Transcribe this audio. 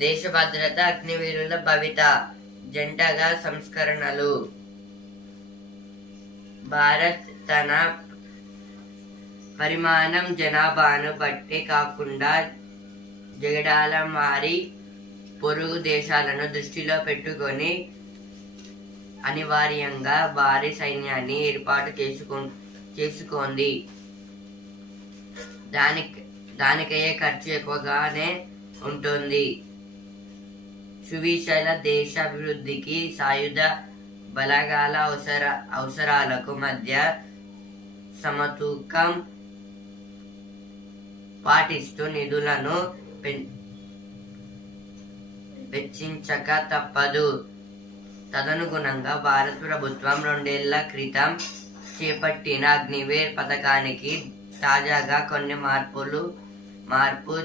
దేశ భద్రత, అగ్నివీరుల భవిత, జంటగా సంస్కరణలు. భారత్ తన పరిమాణం, జనాభాను బట్టి కాకుండా జగడాల మారి పొరుగు దేశాలను దృష్టిలో పెట్టుకొని అనివార్యంగా భారీ సైన్యాన్ని ఏర్పాటు చేసుకోంది. దానికయ్యే ఖర్చు ఎక్కువగానే ఉంటుంది. సువిశాల దేశాభివృద్ధికి, సాయుధ బలగాల అవసరాలకు మధ్య సమతూకం పాటిస్తూ నిధులను వెచ్చించక తప్పదు. తదనుగుణంగా భారత ప్రభుత్వం 2 ఏళ్ల క్రితం చేపట్టిన అగ్నివీర్ పథకానికి తాజాగా కొన్ని మార్పు